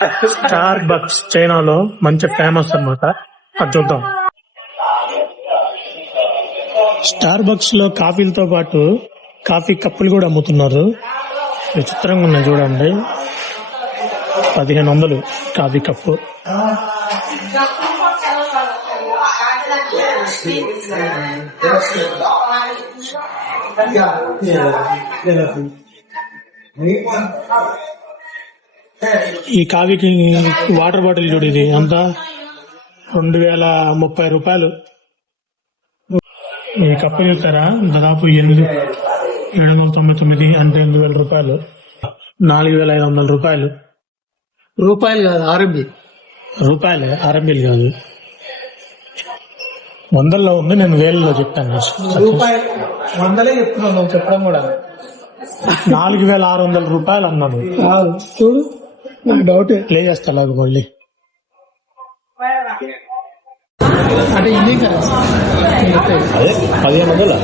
Star bucks చైనాలో మంచి famous అన్నమాట. అది చూద్దాం. స్టార్ బక్స్ లో కాఫీలతో పాటు కాఫీ కప్పులు కూడా అమ్ముతున్నారు. విచిత్రంగా ఉన్నాయి చూడండి. 1500 కాఫీ కప్పు. ఈ కాఫీకి వాటర్ బాటిల్ చూడు, ఇది అంత 2030 రూపాయలు. ఈ కప్పు చూస్తారా, దాదాపు 799 అంటే 8000 రూపాయలు. 4500 రూపాయలు. రూపాయలు కాదు, ఆర్ఎంబి. రూపాయలే, ఆర్ఎంబీలు కాదు. 100లో ఉంది, నేను వేలలో చెప్తాను. రూపాయలు 100 చెప్తున్నాను, చెప్పడం కూడా. 4600 రూపాయలు అన్నాను. చూడు, నాకు డౌట్. ప్లే చేస్తా మళ్ళీ. అంటే ఇండియన్ కరెన్సీ 1500.